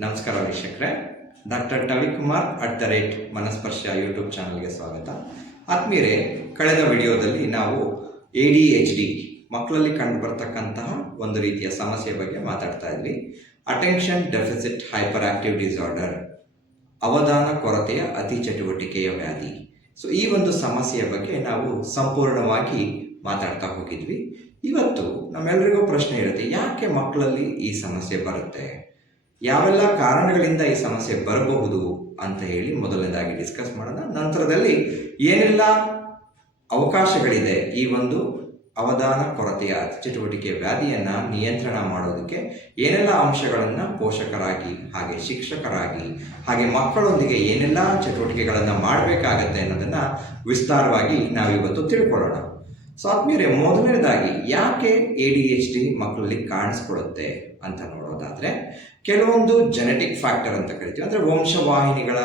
ನಮಸ್ಕಾರ ವೀಕ್ಷಕರೇ. Doctor Ravikumar @ಮನಸ್ಪರ್ಶ YouTube ಚಾನಲ್ಗೆ ಸ್ವಾಗತ. ಆತ್ಮೀಯರೇ, ಕಳೆದ ವಿಡಿಯೋದಲ್ಲಿ ನಾವು ADHD ಮಕ್ಕಳಲ್ಲಿ ಕಂಡುಬರ್ತಕ್ಕಂತಹ ಒಂದು ರೀತಿಯ ಸಮಸ್ಯೆ ಬಗ್ಗೆ ಮಾತಾಡ್ತಾ ಇದ್ವಿ. Attention deficit hyper active disorder, ಅವಧಾನ ಕೊರತೆಯ ಅತಿ ಚಟುವಟಿಕೆಯ ವ್ಯಾಧಿ. ಸೊ ಈ ಒಂದು ಸಮಸ್ಯೆಯ ಬಗ್ಗೆ ನಾವು ಸಂಪೂರ್ಣವಾಗಿ ಮಾತಾಡ್ತಾ ಹೋಗಿದ್ವಿ. ಇವತ್ತು ನಮ್ಮೆಲ್ಲರಿಗೂ ಪ್ರಶ್ನೆ ಇರುತ್ತೆ, ಯಾಕೆ ಮಕ್ಕಳಲ್ಲಿ ಈ ಸಮಸ್ಯೆ ಬರುತ್ತೆ, ಯಾವೆಲ್ಲ ಕಾರಣಗಳಿಂದ ಈ ಸಮಸ್ಯೆ ಬರಬಹುದು ಅಂತ ಹೇಳಿ ಮೊದಲನೇದಾಗಿ ಡಿಸ್ಕಸ್ ಮಾಡೋಣ. ನಂತರದಲ್ಲಿ ಏನೆಲ್ಲ ಅವಕಾಶಗಳಿದೆ ಈ ಒಂದು ಅವಧಾನ ಕೊರತೆಯ ಚಟುವಟಿಕೆ ವ್ಯಾಧಿಯನ್ನು ನಿಯಂತ್ರಣ ಮಾಡೋದಕ್ಕೆ, ಏನೆಲ್ಲ ಅಂಶಗಳನ್ನು ಪೋಷಕರಾಗಿ ಹಾಗೆ ಶಿಕ್ಷಕರಾಗಿ ಹಾಗೆ ಮಕ್ಕಳೊಂದಿಗೆ ಏನೆಲ್ಲ ಚಟುವಟಿಕೆಗಳನ್ನು ಮಾಡಬೇಕಾಗತ್ತೆ ಅನ್ನೋದನ್ನು ವಿಸ್ತಾರವಾಗಿ ನಾವಿವತ್ತು ತಿಳ್ಕೊಳ್ಳೋಣ. ಸೊ ಆದ್ಮೇಲೆ ಮೊದಲನೇದಾಗಿ ಯಾಕೆ ADHD ಮಕ್ಕಳಲ್ಲಿ ಕಾಣಿಸ್ಕೊಳ್ಳುತ್ತೆ ಅಂತ ನೋಡೋದಾದರೆ, ಕೆಲವೊಂದು ಜೆನೆಟಿಕ್ ಫ್ಯಾಕ್ಟರ್ ಅಂತ ಕರಿತೀವಿ, ಅಂದರೆ ವಂಶವಾಹಿನಿಗಳ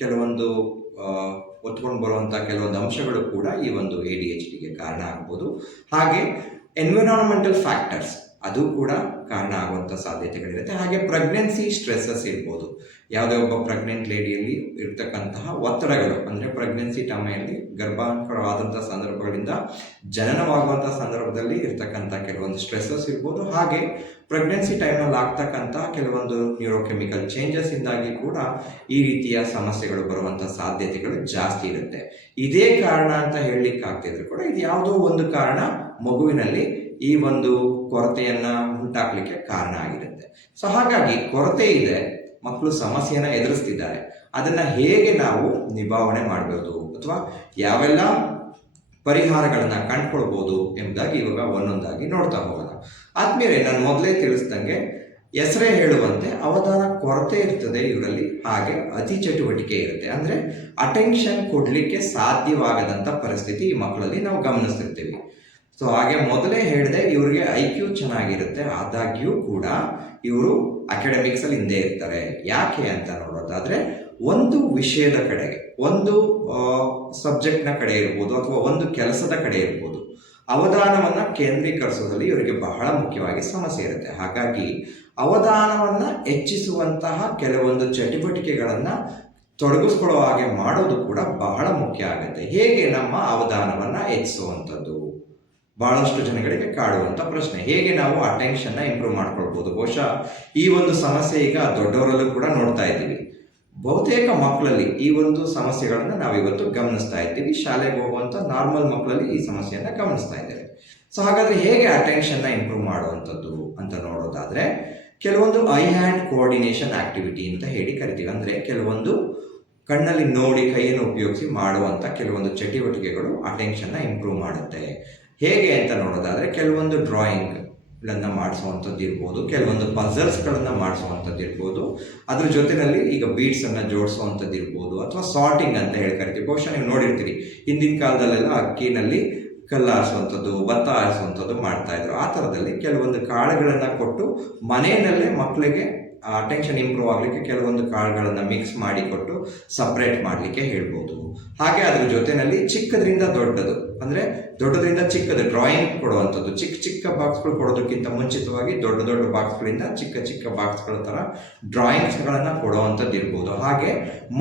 ಕೆಲವೊಂದು ಹೊತ್ಕೊಂಡು ಬರುವಂಥ ಕೆಲವೊಂದು ಅಂಶಗಳು ಕೂಡ ಈ ಒಂದು ADHDಗೆ ಕಾರಣ ಆಗ್ಬೋದು. ಹಾಗೆ ಎನ್ವಿರಾನ್ಮೆಂಟಲ್ ಫ್ಯಾಕ್ಟರ್ಸ್ ಅದು ಕೂಡ ಕಾರಣ ಆಗುವಂಥ ಸಾಧ್ಯತೆಗಳಿರುತ್ತೆ. ಹಾಗೆ ಪ್ರೆಗ್ನೆನ್ಸಿ ಸ್ಟ್ರೆಸ್ಸಸ್ ಇರ್ಬೋದು, ಯಾವುದೇ ಒಬ್ಬ ಪ್ರೆಗ್ನೆಂಟ್ ಲೇಡಿಯಲ್ಲಿ ಇರ್ತಕ್ಕಂತಹ ಒತ್ತಡಗಳು, ಅಂದರೆ ಪ್ರೆಗ್ನೆನ್ಸಿ ಟೈಮಲ್ಲಿ ಗರ್ಭಾಂಕರವಾದಂಥ ಸಂದರ್ಭಗಳಿಂದ ಜನನವಾಗುವಂಥ ಸಂದರ್ಭದಲ್ಲಿ ಇರ್ತಕ್ಕಂಥ ಕೆಲವೊಂದು ಸ್ಟ್ರೆಸ್ಸಸ್ ಇರ್ಬೋದು. ಹಾಗೆ ಪ್ರೆಗ್ನೆನ್ಸಿ ಟೈಮಲ್ಲಿ ಆಗ್ತಕ್ಕಂಥ ಕೆಲವೊಂದು ನ್ಯೂರೋಕೆಮಿಕಲ್ ಚೇಂಜಸ್ ಇಂದಾಗಿ ಕೂಡ ಈ ರೀತಿಯ ಸಮಸ್ಯೆಗಳು ಬರುವಂಥ ಸಾಧ್ಯತೆಗಳು ಜಾಸ್ತಿ ಇರುತ್ತೆ. ಇದೇ ಕಾರಣ ಅಂತ ಹೇಳಲಿಕ್ಕೆ ಆಗ್ತಿದ್ರು ಕೂಡ ಇದು ಯಾವುದೋ ಒಂದು ಕಾರಣ ಮಗುವಿನಲ್ಲಿ ಈ ಒಂದು ಕೊರತೆಯನ್ನು ಉಂಟಾಗಲಿಕ್ಕೆ ಕಾರಣ ಆಗಿರುತ್ತೆ. ಸೊ ಹಾಗಾಗಿ ಕೊರತೆ ಇದೆ, ಮಕ್ಕಳು ಸಮಸ್ಯೆಯನ್ನು ಎದುರಿಸ್ತಿದ್ದಾರೆ, ಅದನ್ನು ಹೇಗೆ ನಾವು ನಿಭಾವಣೆ ಮಾಡಬಹುದು ಅಥವಾ ಯಾವೆಲ್ಲ ಪರಿಹಾರಗಳನ್ನು ಕಂಡುಕೊಳ್ಬೋದು ಎಂಬುದಾಗಿ ಇವಾಗ ಒಂದೊಂದಾಗಿ ನೋಡ್ತಾ ಹೋಗೋಣ. ಆದ್ಮೇಲೆ ನಾನು ಮೊದಲೇ ತಿಳಿಸ್ದಂಗೆ ಹೆಸರೇ ಹೇಳುವಂತೆ ಅವಧಾನ ಕೊರತೆ ಇರ್ತದೆ ಇವರಲ್ಲಿ, ಹಾಗೆ ಅತಿ ಚಟುವಟಿಕೆ ಇರುತ್ತೆ, ಅಂದರೆ ಅಟೆನ್ಷನ್ ಕೊಡಲಿಕ್ಕೆ ಸಾಧ್ಯವಾಗದಂಥ ಪರಿಸ್ಥಿತಿ ಈ ಮಕ್ಕಳಲ್ಲಿ ನಾವು ಗಮನಿಸ್ತಿರ್ತೀವಿ. ಸೊ ಹಾಗೆ ಮೊದಲೇ ಹೇಳಿದೆ, ಇವರಿಗೆ IQ ಚೆನ್ನಾಗಿರುತ್ತೆ, ಆದಾಗ್ಯೂ ಕೂಡ ಇವರು ಅಕಾಡೆಮಿಕ್ಸಲ್ಲಿ ಹಿಂದೆ ಇರ್ತಾರೆ. ಯಾಕೆ ಅಂತ ನೋಡೋದಾದರೆ, ಒಂದು ವಿಷಯದ ಕಡೆಗೆ, ಒಂದು ಸಬ್ಜೆಕ್ಟ್ನ ಕಡೆ ಇರ್ಬೋದು ಅಥವಾ ಒಂದು ಕೆಲಸದ ಕಡೆ ಇರ್ಬೋದು, ಅವಧಾನವನ್ನು ಕೇಂದ್ರೀಕರಿಸೋದ್ರಲ್ಲಿ ಇವರಿಗೆ ಬಹಳ ಮುಖ್ಯವಾಗಿ ಸಮಸ್ಯೆ ಇರುತ್ತೆ. ಹಾಗಾಗಿ ಅವಧಾನವನ್ನು ಹೆಚ್ಚಿಸುವಂತಹ ಕೆಲವೊಂದು ಚಟುವಟಿಕೆಗಳನ್ನು ತೊಡಗಿಸ್ಕೊಳ್ಳೋ ಹಾಗೆ ಮಾಡೋದು ಕೂಡ ಬಹಳ ಮುಖ್ಯ ಆಗುತ್ತೆ. ಹೇಗೆ ನಮ್ಮ ಅವಧಾನವನ್ನು ಹೆಚ್ಚಿಸುವಂಥದ್ದು ಬಹಳಷ್ಟು ಜನಗಳಿಗೆ ಕಾಡುವಂಥ ಪ್ರಶ್ನೆ. ಹೇಗೆ ನಾವು ಅಟೆನ್ಷನ್ನ ಇಂಪ್ರೂವ್ ಮಾಡ್ಕೊಳ್ಬೋದು? ಬಹುಶಃ ಈ ಒಂದು ಸಮಸ್ಯೆ ಈಗ ದೊಡ್ಡವರಲ್ಲೂ ಕೂಡ ನೋಡ್ತಾ ಇದ್ದೀವಿ. ಬಹುತೇಕ ಮಕ್ಕಳಲ್ಲಿ ಈ ಒಂದು ಸಮಸ್ಯೆಗಳನ್ನು ನಾವಿವತ್ತು ಗಮನಿಸ್ತಾ ಇದ್ದೀವಿ. ಶಾಲೆಗೆ ಹೋಗುವಂಥ ನಾರ್ಮಲ್ ಮಕ್ಕಳಲ್ಲಿ ಈ ಸಮಸ್ಯೆಯನ್ನು ಗಮನಿಸ್ತಾ ಇದ್ದೇವೆ. ಸೊ ಹಾಗಾದರೆ ಹೇಗೆ ಅಟೆನ್ಷನ್ನ ಇಂಪ್ರೂವ್ ಮಾಡುವಂಥದ್ದು ಅಂತ ನೋಡೋದಾದರೆ, ಕೆಲವೊಂದು ಐ ಹ್ಯಾಂಡ್ ಕೋಆರ್ಡಿನೇಷನ್ ಆಕ್ಟಿವಿಟಿ ಅಂತ ಹೇಳಿ ಕರಿತೀವಿ. ಅಂದರೆ ಕೆಲವೊಂದು ಕಣ್ಣಲ್ಲಿ ನೋಡಿ ಕೈಯನ್ನು ಉಪಯೋಗಿಸಿ ಮಾಡುವಂಥ ಕೆಲವೊಂದು ಚಟುವಟಿಕೆಗಳು ಅಟೆನ್ಷನ್ನ ಇಂಪ್ರೂವ್ ಮಾಡುತ್ತೆ. ಹೇಗೆ ಅಂತ ನೋಡೋದಾದರೆ, ಕೆಲವೊಂದು ಡ್ರಾಯಿಂಗ್ಗಳನ್ನು ಮಾಡಿಸುವಂಥದ್ದು ಇರ್ಬೋದು, ಕೆಲವೊಂದು ಪಝಲ್ಸ್ಗಳನ್ನು ಮಾಡಿಸುವಂಥದ್ದು ಇರ್ಬೋದು, ಅದ್ರ ಜೊತೆಯಲ್ಲಿ ಈಗ ಬೀಡ್ಸನ್ನು ಜೋಡಿಸುವಂಥದ್ದು ಇರ್ಬೋದು, ಅಥವಾ ಸಾರ್ಟಿಂಗ್ ಅಂತ ಹೇಳಿ ಕರಿತೀವಿ. ಬಹುಶಃ ನೀವು ನೋಡಿರ್ತೀರಿ, ಹಿಂದಿನ ಕಾಲದಲ್ಲೆಲ್ಲ ಅಕ್ಕಿನಲ್ಲಿ ಕಲ್ಲು ಆರಿಸುವಂಥದ್ದು, ಭತ್ತ ಆರಿಸುವಂಥದ್ದು ಮಾಡ್ತಾಯಿದ್ರು. ಆ ಥರದಲ್ಲಿ ಕೆಲವೊಂದು ಕಾಳುಗಳನ್ನು ಕೊಟ್ಟು ಮನೆಯಲ್ಲೇ ಮಕ್ಕಳಿಗೆ ಅಟೆನ್ಷನ್ ಇಂಪ್ರೂವ್ ಆಗಲಿಕ್ಕೆ ಕೆಲವೊಂದು ಕಾಳುಗಳನ್ನು ಮಿಕ್ಸ್ ಮಾಡಿ ಕೊಟ್ಟು ಸಪ್ರೇಟ್ ಮಾಡಲಿಕ್ಕೆ ಹೇಳ್ಬೋದು. ಹಾಗೆ ಅದ್ರ ಜೊತೆಯಲ್ಲಿ ಚಿಕ್ಕದ್ರಿಂದ ದೊಡ್ಡದು, ಅಂದರೆ ದೊಡ್ಡದ್ರಿಂದ ಚಿಕ್ಕದು ಡ್ರಾಯಿಂಗ್ ಕೊಡುವಂಥದ್ದು, ಚಿಕ್ಕ ಚಿಕ್ಕ ಬಾಕ್ಸ್ಗಳು ಕೊಡೋದಕ್ಕಿಂತ ಮುಂಚಿತವಾಗಿ ದೊಡ್ಡ ದೊಡ್ಡ ಬಾಕ್ಸ್ಗಳಿಂದ ಚಿಕ್ಕ ಚಿಕ್ಕ ಬಾಕ್ಸ್ಗಳ ಥರ ಡ್ರಾಯಿಂಗ್ಸ್ಗಳನ್ನು ಕೊಡುವಂಥದ್ದು ಇರ್ಬೋದು. ಹಾಗೆ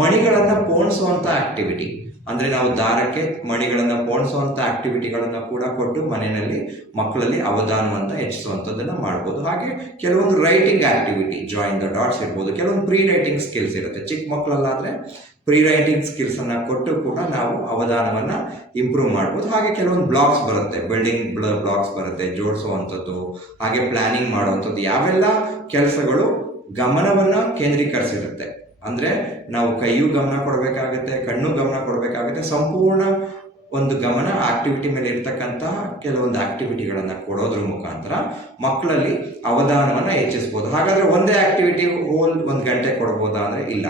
ಮಣಿಗಳನ್ನು ಪೋಣಿಸುವಂಥ ಆಕ್ಟಿವಿಟಿ, ಅಂದರೆ ನಾವು ದಾರಕ್ಕೆ ಮಣಿಗಳನ್ನು ಪೋಣಿಸುವಂಥ ಆಕ್ಟಿವಿಟಿಗಳನ್ನು ಕೂಡ ಕೊಟ್ಟು ಮನೆಯಲ್ಲಿ ಮಕ್ಕಳಲ್ಲಿ ಅವಧಾನವನ್ನು ಹೆಚ್ಚಿಸುವಂಥದ್ದನ್ನು ಮಾಡ್ಬೋದು. ಹಾಗೆ ಕೆಲವೊಂದು writing activity, join the dots ಇರ್ಬೋದು, ಕೆಲವೊಂದು ಪ್ರೀ ರೈಟಿಂಗ್ ಸ್ಕಿಲ್ಸ್ ಇರುತ್ತೆ. ಚಿಕ್ಕ ಮಕ್ಕಳಲ್ಲಾದರೆ ಪ್ರೀ ರೈಟಿಂಗ್ ಸ್ಕಿಲ್ಸನ್ನು ಕೊಟ್ಟು ಕೂಡ ನಾವು ಅವಧಾನವನ್ನು ಇಂಪ್ರೂವ್ ಮಾಡ್ಬೋದು. ಹಾಗೆ ಕೆಲವೊಂದು ಬ್ಲಾಕ್ಸ್ ಬರುತ್ತೆ, ಬಿಲ್ಡಿಂಗ್ ಬ್ಲಾಕ್ಸ್ ಬರುತ್ತೆ, ಜೋಡಿಸುವಂಥದ್ದು, ಹಾಗೆ ಪ್ಲ್ಯಾನಿಂಗ್ ಮಾಡುವಂಥದ್ದು, ಯಾವೆಲ್ಲ ಕೆಲಸಗಳು ಗಮನವನ್ನು ಕೇಂದ್ರೀಕರಿಸಿರುತ್ತೆ. ಅಂದರೆ ನಾವು ಕೈಯೂ ಗಮನ ಕೊಡಬೇಕಾಗತ್ತೆ, ಕಣ್ಣು ಗಮನ ಕೊಡಬೇಕಾಗುತ್ತೆ, ಸಂಪೂರ್ಣ ಒಂದು ಗಮನ ಆಕ್ಟಿವಿಟಿ ಮೇಲೆ ಇರ್ತಕ್ಕಂತಹ ಕೆಲವೊಂದು ಆಕ್ಟಿವಿಟಿಗಳನ್ನು ಕೊಡೋದ್ರ ಮುಖಾಂತರ ಮಕ್ಕಳಲ್ಲಿ ಅವಧಾನವನ್ನು ಹೆಚ್ಚಿಸ್ಬೋದು. ಹಾಗಾದರೆ ಒಂದೇ ಆಕ್ಟಿವಿಟಿ ಹೋಲ್ 1 ಗಂಟೆ ಕೊಡ್ಬೋದಾ ಅಂದರೆ ಇಲ್ಲ.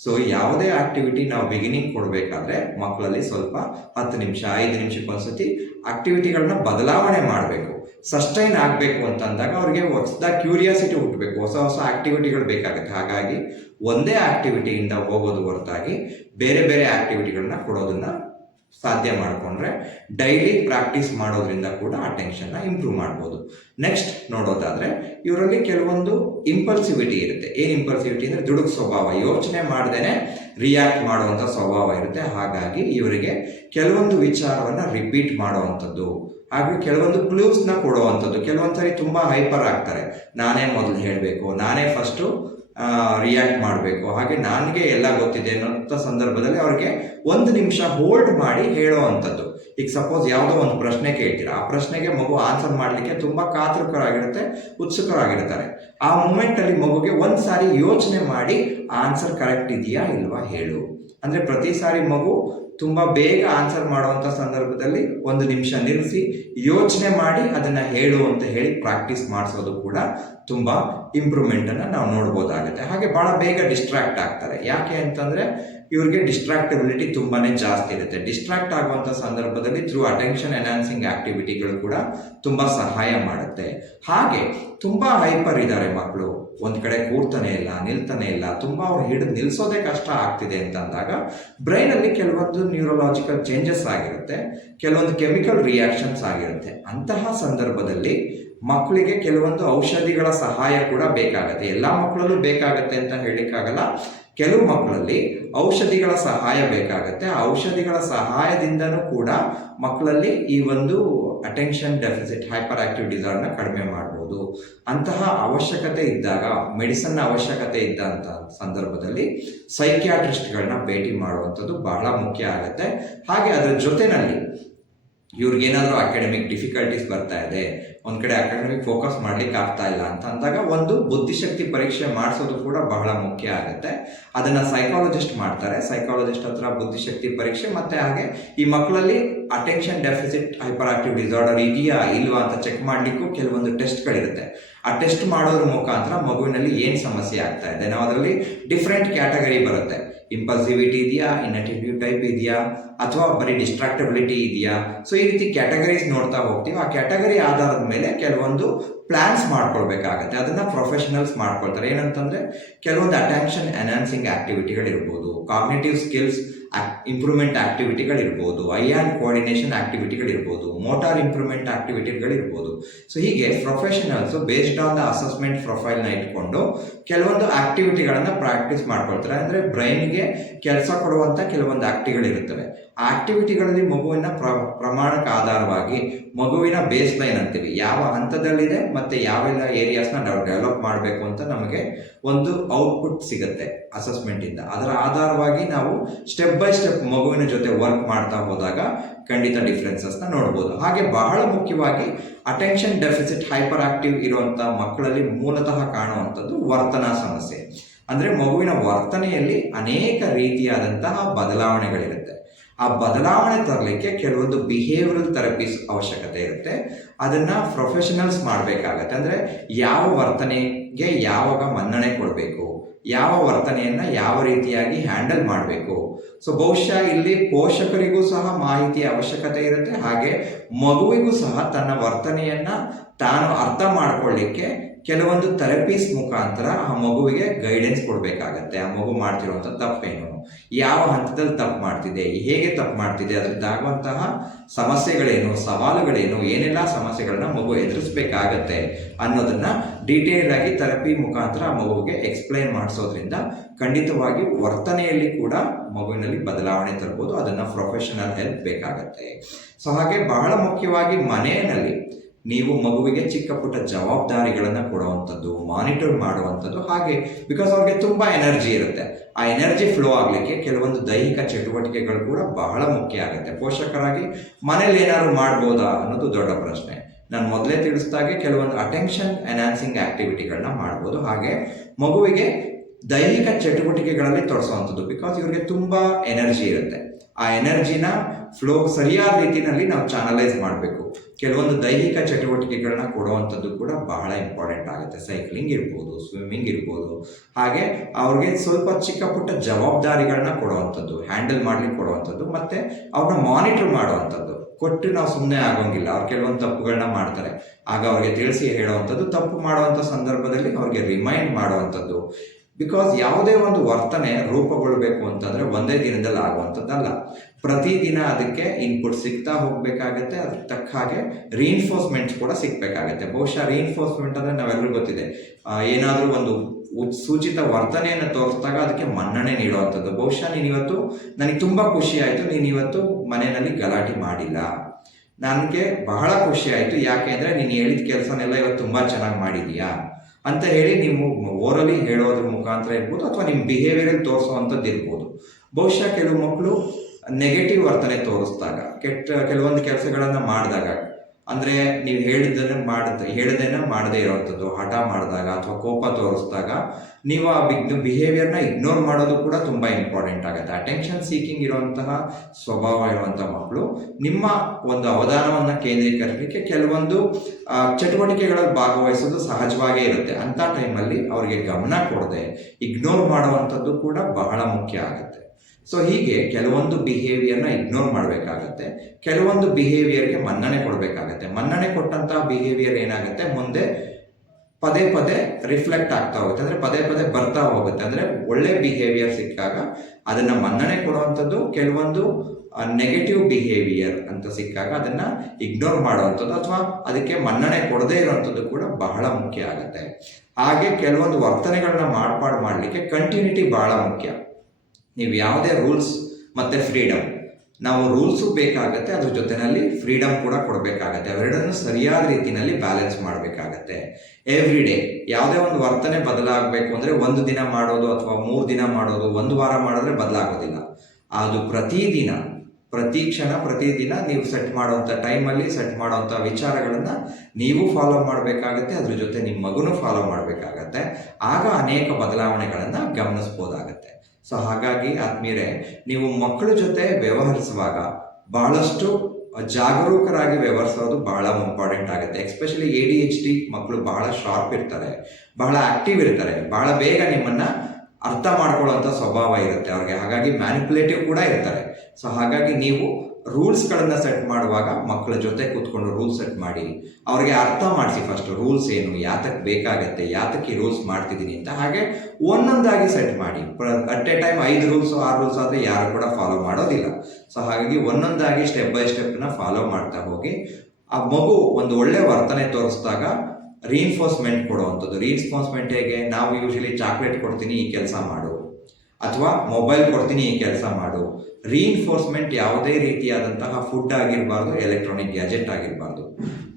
ಸೊ ಯಾವುದೇ ಆಕ್ಟಿವಿಟಿ ನಾವು ಬಿಗಿನಿಂಗ್ ಕೊಡಬೇಕಾದ್ರೆ ಮಕ್ಕಳಲ್ಲಿ ಸ್ವಲ್ಪ 10 ನಿಮಿಷ 5 ನಿಮಿಷಕ್ಕೊಂದ್ಸತಿ ಆಕ್ಟಿವಿಟಿಗಳನ್ನ ಬದಲಾವಣೆ ಮಾಡಬೇಕು. ಸಸ್ಟೈನ್ ಆಗಬೇಕು ಅಂತಂದಾಗ ಅವ್ರಿಗೆ ಹೊಸದಾಗಿ ಕ್ಯೂರಿಯಾಸಿಟಿ ಹುಟ್ಟಬೇಕು, ಹೊಸ ಹೊಸ ಆಕ್ಟಿವಿಟಿಗಳು ಬೇಕಾಗುತ್ತೆ. ಹಾಗಾಗಿ ಒಂದೇ ಆಕ್ಟಿವಿಟಿಯಿಂದ ಹೋಗೋದು ಹೊರತಾಗಿ ಬೇರೆ ಬೇರೆ ಆಕ್ಟಿವಿಟಿಗಳನ್ನ ಕೊಡೋದನ್ನ ಸಾಧ್ಯ ಮಾಡಿಕೊಂಡ್ರೆ ಡೈಲಿ ಪ್ರಾಕ್ಟೀಸ್ ಮಾಡೋದ್ರಿಂದ ಕೂಡ ಅಟೆನ್ಷನ್ನ ಇಂಪ್ರೂವ್ ಮಾಡ್ಬೋದು. ನೆಕ್ಸ್ಟ್ ನೋಡೋದಾದರೆ ಇವರಲ್ಲಿ ಕೆಲವೊಂದು ಇಂಪಲ್ಸಿವಿಟಿ ಇರುತ್ತೆ. ಏನು ಇಂಪಲ್ಸಿವಿಟಿ ಅಂದರೆ ದುಡುಕು ಸ್ವಭಾವ, ಯೋಚನೆ ಮಾಡ್ದೇ ರಿಯಾಕ್ಟ್ ಮಾಡುವಂಥ ಸ್ವಭಾವ ಇರುತ್ತೆ. ಹಾಗಾಗಿ ಇವರಿಗೆ ಕೆಲವೊಂದು ವಿಚಾರವನ್ನು ರಿಪೀಟ್ ಮಾಡುವಂಥದ್ದು, ಹಾಗೂ ಕೆಲವೊಂದು ಕ್ಲೂಸ್ನ ಕೊಡುವಂಥದ್ದು. ಕೆಲವೊಂದು ಸರಿ ತುಂಬ ಹೈಪರ್ ಆಗ್ತಾರೆ, ನಾನೇ ಮೊದಲು ಹೇಳಬೇಕು, ನಾನೇ ಫಸ್ಟು ರಿಯಾಕ್ಟ್ ಮಾಡಬೇಕು, ಹಾಗೆ ನನಗೆ ಎಲ್ಲ ಗೊತ್ತಿದೆ ಅನ್ನೋಂಥ ಸಂದರ್ಭದಲ್ಲಿ ಅವ್ರಿಗೆ 1 ನಿಮಿಷ ಹೋಲ್ಡ್ ಮಾಡಿ ಹೇಳೋ ಅಂಥದ್ದು. ಈಗ ಸಪೋಸ್ ಯಾವುದೋ ಒಂದು ಪ್ರಶ್ನೆ ಕೇಳ್ತೀರಾ, ಆ ಪ್ರಶ್ನೆಗೆ ಮಗು ಆನ್ಸರ್ ಮಾಡಲಿಕ್ಕೆ ತುಂಬ ಕಾತುರರಾಗಿರುತ್ತೆ, ಉತ್ಸುಕರಾಗಿರ್ತಾರೆ. ಆ ಮೂಮೆಂಟಲ್ಲಿ ಮಗುಗೆ ಒಂದು ಸಾರಿ ಯೋಚನೆ ಮಾಡಿ ಆನ್ಸರ್ ಕರೆಕ್ಟ್ ಇದೆಯಾ ಇಲ್ವಾ ಹೇಳು. ಅಂದರೆ ಪ್ರತಿ ಸಾರಿ ಮಗು ತುಂಬ ಬೇಗ ಆನ್ಸರ್ ಮಾಡುವಂಥ ಸಂದರ್ಭದಲ್ಲಿ 1 ನಿಮಿಷ ನಿಲ್ಲಿಸಿ ಯೋಚನೆ ಮಾಡಿ ಅದನ್ನು ಹೇಳು ಅಂತ ಹೇಳಿ ಪ್ರಾಕ್ಟೀಸ್ ಮಾಡಿಸೋದು ಕೂಡ ತುಂಬ ಇಂಪ್ರೂವ್ಮೆಂಟನ್ನು ನಾವು ನೋಡ್ಬೋದಾಗುತ್ತೆ. ಹಾಗೆ ಭಾಳ ಬೇಗ ಡಿಸ್ಟ್ರಾಕ್ಟ್ ಆಗ್ತಾರೆ. ಯಾಕೆ ಅಂತಂದರೆ ಇವ್ರಿಗೆ ಡಿಸ್ಟ್ರಾಕ್ಟಬಿಲಿಟಿ ತುಂಬಾ ಜಾಸ್ತಿ ಇರುತ್ತೆ. ಡಿಸ್ಟ್ರಾಕ್ಟ್ ಆಗುವಂಥ ಸಂದರ್ಭದಲ್ಲಿ ಥ್ರೂ ಅಟೆನ್ಷನ್ ಎನ್ಹಾನ್ಸಿಂಗ್ ಆಕ್ಟಿವಿಟಿಗಳು ಕೂಡ ತುಂಬ ಸಹಾಯ ಮಾಡುತ್ತೆ. ಹಾಗೆ ತುಂಬ ಹೈಪರ್ ಇದ್ದಾರೆ ಮಕ್ಕಳು, ಒಂದು ಕಡೆ ಕೂರ್ತಾನೆ ಇಲ್ಲ, ನಿಲ್ತಾನೆ ಇಲ್ಲ, ತುಂಬ ಅವ್ರು ಹಿಡಿದು ನಿಲ್ಲಿಸೋದೇ ಕಷ್ಟ ಆಗ್ತಿದೆ ಅಂತಂದಾಗ ಬ್ರೈನಲ್ಲಿ ಕೆಲವೊಂದು ನ್ಯೂರಲಾಜಿಕಲ್ ಚೇಂಜಸ್ ಆಗಿರುತ್ತೆ, ಕೆಲವೊಂದು ಕೆಮಿಕಲ್ ರಿಯಾಕ್ಷನ್ಸ್ ಆಗಿರುತ್ತೆ. ಅಂತಹ ಸಂದರ್ಭದಲ್ಲಿ ಮಕ್ಕಳಿಗೆ ಕೆಲವೊಂದು ಔಷಧಿಗಳ ಸಹಾಯ ಕೂಡ ಬೇಕಾಗತ್ತೆ. ಎಲ್ಲ ಮಕ್ಕಳಲ್ಲೂ ಬೇಕಾಗತ್ತೆ ಅಂತ ಹೇಳಲಿಕ್ಕಾಗಲ್ಲ. ಕೆಲವು ಮಕ್ಕಳಲ್ಲಿ ಔಷಧಿಗಳ ಸಹಾಯ ಬೇಕಾಗತ್ತೆ. ಆ ಔಷಧಿಗಳ ಸಹಾಯದಿಂದನೂ ಕೂಡ ಮಕ್ಕಳಲ್ಲಿ ಈ ಒಂದು ಅಟೆನ್ಷನ್ ಡೆಫಿಸಿಟ್ ಹೈಪರ್ ಆಕ್ಟಿವ್ ಡಿಸಾರ್ಡರ್ನ ಕಡಿಮೆ ಮಾಡ್ಬೋದು. ಅಂತಹ ಅವಶ್ಯಕತೆ ಇದ್ದಾಗ, ಮೆಡಿಸನ್ನ ಅವಶ್ಯಕತೆ ಇದ್ದಂಥ ಸಂದರ್ಭದಲ್ಲಿ ಸೈಕ್ಯಾಟ್ರಿಸ್ಟ್ಗಳನ್ನ ಭೇಟಿ ಮಾಡುವಂಥದ್ದು ಬಹಳ ಮುಖ್ಯ ಆಗುತ್ತೆ. ಹಾಗೆ ಅದರ ಜೊತೆಯಲ್ಲಿ ಇವ್ರಿಗೇನಾದರೂ ಅಕಾಡೆಮಿಕ್ ಡಿಫಿಕಲ್ಟೀಸ್ ಬರ್ತಾ ಇದೆ, ಒಂದು ಕಡೆ ಅಕಾಡೆಮಿಕ್ ಫೋಕಸ್ ಮಾಡ್ಲಿಕ್ಕೆ ಆಗ್ತಾ ಇಲ್ಲ ಅಂತ ಅಂದಾಗ ಒಂದು ಬುದ್ಧಿಶಕ್ತಿ ಪರೀಕ್ಷೆ ಮಾಡಿಸೋದು ಕೂಡ ಬಹಳ ಮುಖ್ಯ ಆಗುತ್ತೆ. ಅದನ್ನು ಸೈಕಾಲಜಿಸ್ಟ್ ಮಾಡ್ತಾರೆ. ಸೈಕಾಲಜಿಸ್ಟ್ ಹತ್ರ ಬುದ್ಧಿಶಕ್ತಿ ಪರೀಕ್ಷೆ, ಮತ್ತು ಹಾಗೆ ಈ ಮಕ್ಕಳಲ್ಲಿ attention deficit hyper active disorder ಇದೆಯಾ ಇಲ್ವಾ ಅಂತ ಚೆಕ್ ಮಾಡಲಿಕ್ಕೂ ಕೆಲವೊಂದು ಟೆಸ್ಟ್ಗಳಿರುತ್ತೆ. ಆ ಟೆಸ್ಟ್ ಮಾಡೋದ್ರ ಮುಖಾಂತರ ಮಗುವಿನಲ್ಲಿ ಏನು ಸಮಸ್ಯೆ ಆಗ್ತಾ ಇದೆ, ನಾವು ಅದರಲ್ಲಿ ಡಿಫ್ರೆಂಟ್ ಕ್ಯಾಟಗರಿ ಬರುತ್ತೆ. ಇಂಪಲ್ಸಿವಿಟಿ ಇದೆಯಾ, ಇನ್ಅಟಿಟ್ಯೂಡ್ ಟೈಪ್ ಇದೆಯಾ, ಅಥವಾ ಬರೀ ಡಿಸ್ಟ್ರಾಕ್ಟಬಿಲಿಟಿ ಇದೆಯಾ. ಸೊ ಈ ರೀತಿ ಕ್ಯಾಟಗರೀಸ್ ನೋಡ್ತಾ ಹೋಗ್ತೀವಿ. ಆ ಕ್ಯಾಟಗರಿ ಆಧಾರದ ಮೇಲೆ ಕೆಲವೊಂದು ಪ್ಲ್ಯಾನ್ಸ್ ಮಾಡ್ಕೊಳ್ಬೇಕಾಗತ್ತೆ. ಅದನ್ನು ಪ್ರೊಫೆಷನಲ್ಸ್ ಮಾಡ್ಕೊಳ್ತಾರೆ. ಏನಂತಂದರೆ ಕೆಲವೊಂದು ಅಟೆನ್ಷನ್ ಎನ್ಹಾನ್ಸಿಂಗ್ ಆಕ್ಟಿವಿಟಿಗಳಿರ್ಬೋದು, ಕಾಗ್ನಿಟಿವ್ ಸ್ಕಿಲ್ಸ್ ಇಂಪ್ರೂವ್ಮೆಂಟ್ ಆಕ್ಟಿವಿಟಿಗಳಿರ್ಬೋದು, ಐ ಆ್ಯಂಡ್ ಕೋಆರ್ಡಿನೇಷನ್ ಆಕ್ಟಿವಿಟಿಗಳಿರ್ಬೋದು, ಮೋಟಾರ್ ಇಂಪ್ರೂವ್ಮೆಂಟ್ ಆಕ್ಟಿವಿಟಿಗಳಿರ್ಬೋದು. ಸೊ ಹೀಗೆ professionals based on the assessment ಪ್ರೊಫೈಲ್ನ ಇಟ್ಕೊಂಡು ಕೆಲವೊಂದು ಆಕ್ಟಿವಿಟಿಗಳನ್ನು ಪ್ರಾಕ್ಟೀಸ್ ಮಾಡ್ಕೊಳ್ತಾರೆ. ಅಂದರೆ ಬ್ರೈನ್ಗೆ ಕೆಲಸ ಕೊಡುವಂಥ ಕೆಲವೊಂದು ಆಕ್ಟಿವಿಟಿಗಳಿರುತ್ತವೆ. ಆ ಆಕ್ಟಿವಿಟಿಗಳಲ್ಲಿ ಮಗುವಿನ ಪ್ರಮಾಣಕ್ಕೆ ಆಧಾರವಾಗಿ ಮಗುವಿನ ಬೇಸ್ ಲೈನ್ ಅಂತೀವಿ, ಯಾವ ಹಂತದಲ್ಲಿದೆ ಮತ್ತು ಯಾವೆಲ್ಲ ಏರಿಯಾಸ್ನ ನಾವು ಡೆವಲಪ್ ಮಾಡಬೇಕು ಅಂತ ನಮಗೆ ಒಂದು ಔಟ್ಪುಟ್ ಸಿಗುತ್ತೆ ಅಸೆಸ್ಮೆಂಟಿಂದ. ಅದರ ಆಧಾರವಾಗಿ ನಾವು ಸ್ಟೆಪ್ ಬೈ ಸ್ಟೆಪ್ ಮಗುವಿನ ಜೊತೆ ವರ್ಕ್ ಮಾಡ್ತಾ ಹೋದಾಗ ಖಂಡಿತ ಡಿಫ್ರೆನ್ಸಸ್ನ ನೋಡ್ಬೋದು. ಹಾಗೆ ಬಹಳ ಮುಖ್ಯವಾಗಿ ಅಟೆನ್ಷನ್ ಡೆಫಿಸಿಟ್ ಹೈಪರ್ ಆಕ್ಟಿವ್ ಇರುವಂಥ ಮಕ್ಕಳಲ್ಲಿ ಮೂಲತಃ ಕಾಣುವಂಥದ್ದು ವರ್ತನಾ ಸಮಸ್ಯೆ. ಅಂದರೆ ಮಗುವಿನ ವರ್ತನೆಯಲ್ಲಿ ಅನೇಕ ರೀತಿಯಾದಂತಹ ಬದಲಾವಣೆಗಳಿರುತ್ತೆ. ಆ ಬದಲಾವಣೆ ತರಲಿಕ್ಕೆ ಕೆಲವೊಂದು ಬಿಹೇವಿಯರಲ್ ಥೆರಪೀಸ್ ಅವಶ್ಯಕತೆ ಇರುತ್ತೆ. ಅದನ್ನು ಪ್ರೊಫೆಷನಲ್ಸ್ ಮಾಡಬೇಕಾಗತ್ತೆ. ಅಂದರೆ ಯಾವ ವರ್ತನೆಗೆ ಯಾವಾಗ ಮನ್ನಣೆ ಕೊಡಬೇಕು, ಯಾವ ವರ್ತನೆಯನ್ನು ಯಾವ ರೀತಿಯಾಗಿ ಹ್ಯಾಂಡಲ್ ಮಾಡಬೇಕು. ಸೊ ಬಹುಶಃ ಇಲ್ಲಿ ಪೋಷಕರಿಗೂ ಸಹ ಮಾಹಿತಿಯ ಅವಶ್ಯಕತೆ ಇರುತ್ತೆ. ಹಾಗೆ ಮಗುವಿಗೂ ಸಹ ತನ್ನ ವರ್ತನೆಯನ್ನು ತಾನು ಅರ್ಥ ಮಾಡ್ಕೊಳ್ಳಿಕ್ಕೆ ಕೆಲವೊಂದು ಥೆರಪೀಸ್ ಮುಖಾಂತರ ಆ ಮಗುವಿಗೆ ಗೈಡೆನ್ಸ್ ಕೊಡಬೇಕಾಗತ್ತೆ. ಆ ಮಗು ಮಾಡ್ತಿರುವಂಥ ತಪ್ಪೇನು, ಯಾವ ಹಂತದಲ್ಲಿ ತಪ್ಪು ಮಾಡ್ತಿದೆ, ಹೇಗೆ ತಪ್ಪು ಮಾಡ್ತಿದೆ, ಅದರದ್ದಾಗುವಂತಹ ಸಮಸ್ಯೆಗಳೇನು, ಸವಾಲುಗಳೇನು, ಏನೆಲ್ಲ ಸಮಸ್ಯೆಗಳನ್ನ ಮಗು ಎದುರಿಸಬೇಕಾಗತ್ತೆ ಅನ್ನೋದನ್ನು ಡೀಟೇಲ್ ಆಗಿ ಥೆರಪಿ ಮುಖಾಂತರ ಆ ಮಗುವಿಗೆ ಎಕ್ಸ್ಪ್ಲೈನ್ ಮಾಡಿಸೋದ್ರಿಂದ ಖಂಡಿತವಾಗಿ ವರ್ತನೆಯಲ್ಲಿ ಕೂಡ ಮಗುವಿನಲ್ಲಿ ಬದಲಾವಣೆ ತರ್ಬೋದು. ಅದನ್ನು ಪ್ರೊಫೆಷನಲ್ ಹೆಲ್ಪ್ ಬೇಕಾಗತ್ತೆ. ಸೊ ಹಾಗೆ ಬಹಳ ಮುಖ್ಯವಾಗಿ ಮನೆಯಲ್ಲಿ ನೀವು ಮಗುವಿಗೆ ಚಿಕ್ಕ ಪುಟ್ಟ ಜವಾಬ್ದಾರಿಗಳನ್ನು ಕೊಡುವಂಥದ್ದು, ಮಾನಿಟರ್ ಮಾಡುವಂಥದ್ದು. ಹಾಗೆ ಬಿಕಾಸ್ ಅವ್ರಿಗೆ ತುಂಬ ಎನರ್ಜಿ ಇರುತ್ತೆ, ಆ ಎನರ್ಜಿ ಫ್ಲೋ ಆಗಲಿಕ್ಕೆ ಕೆಲವೊಂದು ದೈಹಿಕ ಚಟುವಟಿಕೆಗಳು ಕೂಡ ಬಹಳ ಮುಖ್ಯ ಆಗುತ್ತೆ. ಪೋಷಕರಾಗಿ ಮನೇಲಿ ಏನಾದ್ರು ಮಾಡ್ಬೋದಾ ಅನ್ನೋದು ದೊಡ್ಡ ಪ್ರಶ್ನೆ. ನಾನು ಮೊದಲೇ ತಿಳಿಸಿದಾಗೆ ಕೆಲವೊಂದು ಅಟೆನ್ಷನ್ ಎನ್ಹಾನ್ಸಿಂಗ್ ಆಕ್ಟಿವಿಟಿಗಳನ್ನ ಮಾಡ್ಬೋದು. ಹಾಗೆ ಮಗುವಿಗೆ ದೈಹಿಕ ಚಟುವಟಿಕೆಗಳಲ್ಲಿ ತೊಡಸುವಂಥದ್ದು. ಬಿಕಾಸ್ ಇವ್ರಿಗೆ ತುಂಬ ಎನರ್ಜಿ ಇರುತ್ತೆ, ಆ ಎನರ್ಜಿನ ಫ್ಲೋ ಸರಿಯಾದ ರೀತಿಯಲ್ಲಿ ನಾವು ಚಾನಲೈಸ್ ಮಾಡಬೇಕು. ಕೆಲವೊಂದು ದೈಹಿಕ ಚಟುವಟಿಕೆಗಳನ್ನ ಕೊಡುವಂಥದ್ದು ಕೂಡ ಬಹಳ ಇಂಪಾರ್ಟೆಂಟ್ ಆಗುತ್ತೆ. ಸೈಕ್ಲಿಂಗ್ ಇರ್ಬೋದು, ಸ್ವಿಮ್ಮಿಂಗ್ ಇರ್ಬೋದು. ಹಾಗೆ ಅವ್ರಿಗೆ ಸ್ವಲ್ಪ ಚಿಕ್ಕ ಪುಟ್ಟ ಜವಾಬ್ದಾರಿಗಳನ್ನ ಕೊಡುವಂಥದ್ದು, ಹ್ಯಾಂಡಲ್ ಮಾಡ್ಲಿಕ್ಕೆ ಕೊಡುವಂಥದ್ದು, ಮತ್ತು ಅವ್ರನ್ನ ಮಾನಿಟರ್ ಮಾಡುವಂಥದ್ದು. ಕೊಟ್ಟು ನಾವು ಸುಮ್ಮನೆ ಆಗೋಂಗಿಲ್ಲ. ಅವ್ರು ಕೆಲವೊಂದು ತಪ್ಪುಗಳನ್ನ ಮಾಡ್ತಾರೆ, ಆಗ ಅವ್ರಿಗೆ ತಿಳಿಸಿ ಹೇಳುವಂಥದ್ದು. ತಪ್ಪು ಮಾಡುವಂಥ ಸಂದರ್ಭದಲ್ಲಿ ಅವ್ರಿಗೆ ರಿಮೈಂಡ್ ಮಾಡುವಂಥದ್ದು. ಬಿಕಾಸ್ ಯಾವುದೇ ಒಂದು ವರ್ತನೆ ರೂಪುಗೊಳ್ಳಬೇಕು ಅಂತಂದರೆ ಒಂದೇ ದಿನದಲ್ಲಿ ಆಗುವಂಥದ್ದಲ್ಲ. ಪ್ರತಿದಿನ ಅದಕ್ಕೆ ಇನ್ಪುಟ್ ಸಿಗ್ತಾ ಹೋಗಬೇಕಾಗತ್ತೆ. ಅದಕ್ಕೆ ತಕ್ಕ ಹಾಗೆ ರೀಇನ್ಫೋರ್ಸ್ಮೆಂಟ್ಸ್ ಕೂಡ ಸಿಗಬೇಕಾಗತ್ತೆ. ಬಹುಶಃ ರೀಇನ್ಫೋರ್ಸ್ಮೆಂಟ್ ಅಂದರೆ ನಾವೆಲ್ಲರೂ ಗೊತ್ತಿದೆ, ಏನಾದರೂ ಒಂದು ಸೂಚಿತ ವರ್ತನೆಯನ್ನು ತೋರಿಸಿದಾಗ ಅದಕ್ಕೆ ಮನ್ನಣೆ ನೀಡುವಂಥದ್ದು. ಬಹುಶಃ ನೀನಿವತ್ತು ನನಗೆ ತುಂಬ ಖುಷಿ ಆಯಿತು, ನೀನಿವತ್ತು ಮನೆಯಲ್ಲಿ ಗಲಾಟೆ ಮಾಡಿಲ್ಲ, ನನಗೆ ಬಹಳ ಖುಷಿ ಆಯಿತು, ಯಾಕೆಂದರೆ ನೀನು ಹೇಳಿದ ಕೆಲಸನೆಲ್ಲ ಇವತ್ತು ತುಂಬ ಚೆನ್ನಾಗಿ ಮಾಡಿದೀಯಾ ಅಂತ ಹೇಳಿ ನೀವು ಓರಲಿ ಹೇಳೋದ್ರ ಮುಖಾಂತರ ಇರ್ಬೋದು, ಅಥವಾ ನಿಮ್ಮ ಬಿಹೇವಿಯರಲ್ಲಿ ತೋರಿಸುವಂಥದ್ದು ಇರ್ಬೋದು. ಬಹುಶಃ ಕೆಲವು ಮಕ್ಕಳು ನೆಗೆಟಿವ್ ವರ್ತನೆ ತೋರಿಸಿದಾಗ, ಕೆಲವೊಂದು ಕೆಲಸಗಳನ್ನು ಮಾಡಿದಾಗ, ಅಂದರೆ ನೀವು ಹೇಳದೇನೆ ಮಾಡದೇ ಇರೋವಂಥದ್ದು, ಹಠ ಮಾಡಿದಾಗ ಅಥವಾ ಕೋಪ ತೋರಿಸಿದಾಗ ನೀವು ಆ ಬಿಹೇವಿಯರ್ನ ಇಗ್ನೋರ್ ಮಾಡೋದು ಕೂಡ ತುಂಬ ಇಂಪಾರ್ಟೆಂಟ್ ಆಗುತ್ತೆ. ಅಟೆನ್ಷನ್ ಸೀಕಿಂಗ್ ಇರುವಂತಹ ಸ್ವಭಾವ ಇರುವಂಥ ಮಕ್ಕಳು ನಿಮ್ಮ ಒಂದು ಅವಧಾನವನ್ನು ಕೇಂದ್ರೀಕರಿಸಲಿಕ್ಕೆ ಕೆಲವೊಂದು ಚಟುವಟಿಕೆಗಳಲ್ಲಿ ಭಾಗವಹಿಸೋದು ಸಹಜವಾಗೇ ಇರುತ್ತೆ. ಅಂಥ ಟೈಮಲ್ಲಿ ಅವರಿಗೆ ಗಮನ ಕೊಡದೆ ಇಗ್ನೋರ್ ಮಾಡುವಂಥದ್ದು ಕೂಡ ಬಹಳ ಮುಖ್ಯ ಆಗುತ್ತೆ. ಸೊ ಹೀಗೆ ಕೆಲವೊಂದು ಬಿಹೇವಿಯರ್ನ ಇಗ್ನೋರ್ ಮಾಡಬೇಕಾಗತ್ತೆ, ಕೆಲವೊಂದು ಬಿಹೇವಿಯರ್ಗೆ ಮನ್ನಣೆ ಕೊಡಬೇಕಾಗತ್ತೆ. ಮನ್ನಣೆ ಕೊಟ್ಟಂತಹ ಬಿಹೇವಿಯರ್ ಏನಾಗುತ್ತೆ, ಮುಂದೆ ಪದೇ ಪದೇ ರಿಫ್ಲೆಕ್ಟ್ ಆಗ್ತಾ ಹೋಗುತ್ತೆ, ಅಂದರೆ ಪದೇ ಪದೇ ಬರ್ತಾ ಹೋಗುತ್ತೆ. ಅಂದರೆ ಒಳ್ಳೆ ಬಿಹೇವಿಯರ್ ಸಿಕ್ಕಾಗ ಅದನ್ನು ಮನ್ನಣೆ ಕೊಡುವಂಥದ್ದು, ಕೆಲವೊಂದು ನೆಗೆಟಿವ್ ಬಿಹೇವಿಯರ್ ಅಂತ ಸಿಕ್ಕಾಗ ಅದನ್ನು ಇಗ್ನೋರ್ ಮಾಡುವಂಥದ್ದು ಅಥವಾ ಅದಕ್ಕೆ ಮನ್ನಣೆ ಕೊಡದೇ ಇರುವಂಥದ್ದು ಕೂಡ ಬಹಳ ಮುಖ್ಯ ಆಗುತ್ತೆ. ಹಾಗೆ ಕೆಲವೊಂದು ವರ್ತನೆಗಳನ್ನ ಮಾರ್ಪಾಡು ಮಾಡಲಿಕ್ಕೆ ಕಂಟಿನ್ಯೂಟಿ ಬಹಳ ಮುಖ್ಯ. ನೀವು ಯಾವುದೇ ರೂಲ್ಸ್ ಮತ್ತು ಫ್ರೀಡಮ್, ನಾವು ರೂಲ್ಸು ಬೇಕಾಗತ್ತೆ, ಅದ್ರ ಜೊತೆಯಲ್ಲಿ ಫ್ರೀಡಮ್ ಕೂಡ ಕೊಡಬೇಕಾಗತ್ತೆ. ಅವೆರಡನ್ನು ಸರಿಯಾದ ರೀತಿಯಲ್ಲಿ ಬ್ಯಾಲೆನ್ಸ್ ಮಾಡಬೇಕಾಗತ್ತೆ. ಎವ್ರಿ ಡೇ ಯಾವುದೇ ಒಂದು ವರ್ತನೆ ಬದಲಾಗಬೇಕು ಅಂದರೆ ಒಂದು ದಿನ ಮಾಡೋದು ಅಥವಾ 3 ದಿನ ಮಾಡೋದು, ಒಂದು ವಾರ ಮಾಡಿದ್ರೆ ಬದಲಾಗೋದಿಲ್ಲ. ಅದು ಪ್ರತಿದಿನ, ಪ್ರತಿ ಕ್ಷಣ, ಪ್ರತಿದಿನ ನೀವು ಸೆಟ್ ಮಾಡುವಂಥ ಟೈಮಲ್ಲಿ ಸೆಟ್ ಮಾಡುವಂಥ ವಿಚಾರಗಳನ್ನು ನೀವು ಫಾಲೋ ಮಾಡಬೇಕಾಗತ್ತೆ, ಅದ್ರ ಜೊತೆ ನಿಮ್ಮ ಮಗುನೂ ಫಾಲೋ ಮಾಡಬೇಕಾಗತ್ತೆ. ಆಗ ಅನೇಕ ಬದಲಾವಣೆಗಳನ್ನು ಗಮನಿಸ್ಬೋದಾಗತ್ತೆ. ಸೊ ಹಾಗಾಗಿ ಆತ್ಮೀಯರೇ, ನೀವು ಮಕ್ಕಳ ಜೊತೆ ವ್ಯವಹರಿಸುವಾಗ ಬಹಳಷ್ಟು ಜಾಗರೂಕರಾಗಿ ವ್ಯವಹರಿಸೋದು ಬಹಳ ಇಂಪಾರ್ಟೆಂಟ್ ಆಗುತ್ತೆ. ಎಸ್ಪೆಷಲಿ ADHD ಮಕ್ಕಳು ಬಹಳ ಶಾರ್ಪ್ ಇರ್ತಾರೆ, ಬಹಳ ಆಕ್ಟಿವ್ ಇರ್ತಾರೆ, ಬಹಳ ಬೇಗ ನಿಮ್ಮನ್ನು ಅರ್ಥ ಮಾಡ್ಕೊಳ್ಳೋವಂಥ ಸ್ವಭಾವ ಇರುತ್ತೆ ಅವ್ರಿಗೆ. ಹಾಗಾಗಿ ಮ್ಯಾನಿಪುಲೇಟಿವ್ ಕೂಡ ಇರ್ತಾರೆ. ಸೊ ಹಾಗಾಗಿ ನೀವು ರೂಲ್ಸ್ಗಳನ್ನು ಸೆಟ್ ಮಾಡುವಾಗ ಮಕ್ಕಳ ಜೊತೆ ಕೂತ್ಕೊಂಡು ರೂಲ್ಸ್ ಸೆಟ್ ಮಾಡಿ, ಅವ್ರಿಗೆ ಅರ್ಥ ಮಾಡಿಸಿ ಫಸ್ಟ್ ರೂಲ್ಸ್ ಏನು, ಯಾತಕ್ಕೆ ಬೇಕಾಗತ್ತೆ, ಯಾತಕ್ಕೆ ಈ ರೂಲ್ಸ್ ಮಾಡ್ತಿದ್ದೀನಿ ಅಂತ. ಹಾಗೆ ಒಂದೊಂದಾಗಿ ಸೆಟ್ ಮಾಡಿ. At A time 5 rules 6 rules ಆದರೆ ಯಾರು ಕೂಡ ಫಾಲೋ ಮಾಡೋದಿಲ್ಲ. ಸೊ ಹಾಗಾಗಿ ಒಂದೊಂದಾಗಿ ಸ್ಟೆಪ್ ಬೈ ಸ್ಟೆಪ್ನ ಫಾಲೋ ಮಾಡ್ತಾ ಹೋಗಿ. ಆ ಮಗು ಒಂದು ಒಳ್ಳೆ ವರ್ತನೆ ತೋರಿಸಿದಾಗ ರೀಇನ್ಫೋರ್ಸ್ಮೆಂಟ್ ಕೊಡುವಂಥದ್ದು. ರೀಇನ್ಫೋರ್ಸ್ಮೆಂಟ್ ಹೇಗೆ, ನಾವು ಯೂಶಲಿ ಚಾಕ್ಲೇಟ್ ಕೊಡ್ತೀನಿ ಈ ಕೆಲಸ ಮಾಡು, ಅಥವಾ ಮೊಬೈಲ್ ಕೊಡ್ತೀನಿ ಈ ಕೆಲಸ ಮಾಡು. ರೀಇನ್ಫೋರ್ಸ್ಮೆಂಟ್ ಯಾವುದೇ ರೀತಿಯಾದಂತಹ ಫುಡ್ ಆಗಿರಬಾರ್ದು, ಎಲೆಕ್ಟ್ರಾನಿಕ್ ಗ್ಯಾಜೆಟ್ ಆಗಿರಬಾರ್ದು.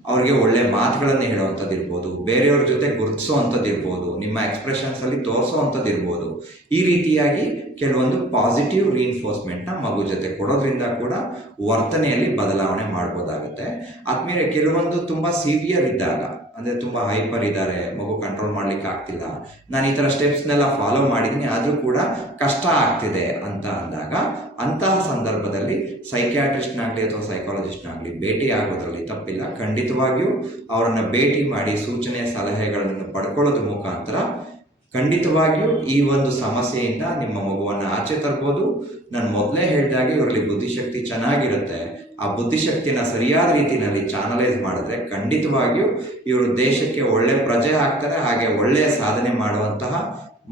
ಅವ್ರಿಗೆ ಒಳ್ಳೆ ಮಾತುಗಳನ್ನು ಹೇಳುವಂಥದ್ದು ಇರ್ಬೋದು, ಬೇರೆಯವ್ರ ಜೊತೆ ಗುರುತಿಸೋವಂಥದ್ದು ಇರ್ಬೋದು, ನಿಮ್ಮ ಎಕ್ಸ್ಪ್ರೆಷನ್ಸಲ್ಲಿ ತೋರಿಸೋವಂಥದ್ದು ಇರ್ಬೋದು. ಈ ರೀತಿಯಾಗಿ ಕೆಲವೊಂದು ಪಾಸಿಟಿವ್ ರೀಇನ್ಫೋರ್ಸ್ಮೆಂಟ್ನ ಮಗು ಜೊತೆ ಕೊಡೋದ್ರಿಂದ ಕೂಡ ವರ್ತನೆಯಲ್ಲಿ ಬದಲಾವಣೆ ಮಾಡ್ಬೋದಾಗುತ್ತೆ. ಆದ್ಮೇಲೆ ಕೆಲವೊಂದು ತುಂಬ ಸಿವಿಯರ್ ಇದ್ದಾಗ, ಅಂದರೆ ತುಂಬ ಹೈಪರ್ ಇದ್ದಾರೆ, ಮಗು ಕಂಟ್ರೋಲ್ ಮಾಡಲಿಕ್ಕೆ ಆಗ್ತಿಲ್ಲ, ನಾನು ಈ ಥರ ಸ್ಟೆಪ್ಸ್ನೆಲ್ಲ ಫಾಲೋ ಮಾಡಿದ್ದೀನಿ ಆದರೂ ಕೂಡ ಕಷ್ಟ ಆಗ್ತಿದೆ ಅಂತ ಅಂದಾಗ, ಅಂತಹ ಸಂದರ್ಭದಲ್ಲಿ ಸೈಕ್ಯಾಟ್ರಿಸ್ಟ್ನಾಗಲಿ ಅಥವಾ ಸೈಕಾಲಜಿಸ್ಟ್ನಾಗಲಿ ಭೇಟಿ ಆಗೋದ್ರಲ್ಲಿ ತಪ್ಪಿಲ್ಲ. ಖಂಡಿತವಾಗಿಯೂ ಅವರನ್ನು ಭೇಟಿ ಮಾಡಿ ಸೂಚನೆ ಸಲಹೆಗಳನ್ನು ಪಡ್ಕೊಳ್ಳೋದ್ರ ಮುಖಾಂತರ ಖಂಡಿತವಾಗಿಯೂ ಈ ಒಂದು ಸಮಸ್ಯೆಯಿಂದ ನಿಮ್ಮ ಮಗುವನ್ನು ಆಚೆ ತರ್ಬೋದು. ನಾನು ಮೊದಲೇ ಹೇಳಿದಾಗೆ ಇವರಲ್ಲಿ ಬುದ್ಧಿಶಕ್ತಿ ಚೆನ್ನಾಗಿರುತ್ತೆ. ಆ ಬುದ್ಧಿಶಕ್ತಿನ ಸರಿಯಾದ ರೀತಿಯಲ್ಲಿ ಚಾನಲೈಸ್ ಮಾಡಿದ್ರೆ ಖಂಡಿತವಾಗಿಯೂ ಇವರು ದೇಶಕ್ಕೆ ಒಳ್ಳೆ ಪ್ರಜೆ ಆಗ್ತಾರೆ, ಹಾಗೆ ಒಳ್ಳೆಯ ಸಾಧನೆ ಮಾಡುವಂತಹ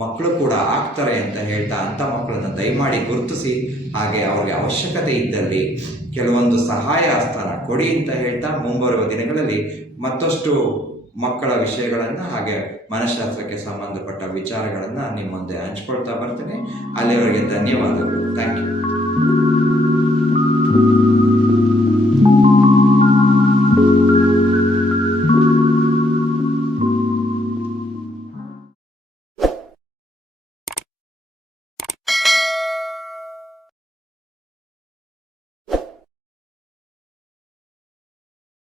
ಮಕ್ಕಳು ಕೂಡ ಆಗ್ತಾರೆ ಅಂತ ಹೇಳ್ತಾ, ಅಂಥ ಮಕ್ಕಳನ್ನು ದಯಮಾಡಿ ಗುರುತಿಸಿ, ಹಾಗೆ ಅವ್ರಿಗೆ ಅವಶ್ಯಕತೆ ಇದ್ದಲ್ಲಿ ಕೆಲವೊಂದು ಸಹಾಯ ಹಸ್ತನ ಕೊಡಿ ಅಂತ ಹೇಳ್ತಾ, ಮುಂಬರುವ ದಿನಗಳಲ್ಲಿ ಮತ್ತಷ್ಟು ಮಕ್ಕಳ ವಿಷಯಗಳನ್ನು ಹಾಗೆ ಮನಃಶಾಸ್ತ್ರಕ್ಕೆ ಸಂಬಂಧಪಟ್ಟ ವಿಚಾರಗಳನ್ನು ನಿಮ್ಮ ಮುಂದೆ ಹಂಚ್ಕೊಳ್ತಾ ಬರ್ತೀನಿ. ಅಲ್ಲಿವರೆಗೆ ಧನ್ಯವಾದಗಳು. Thank you.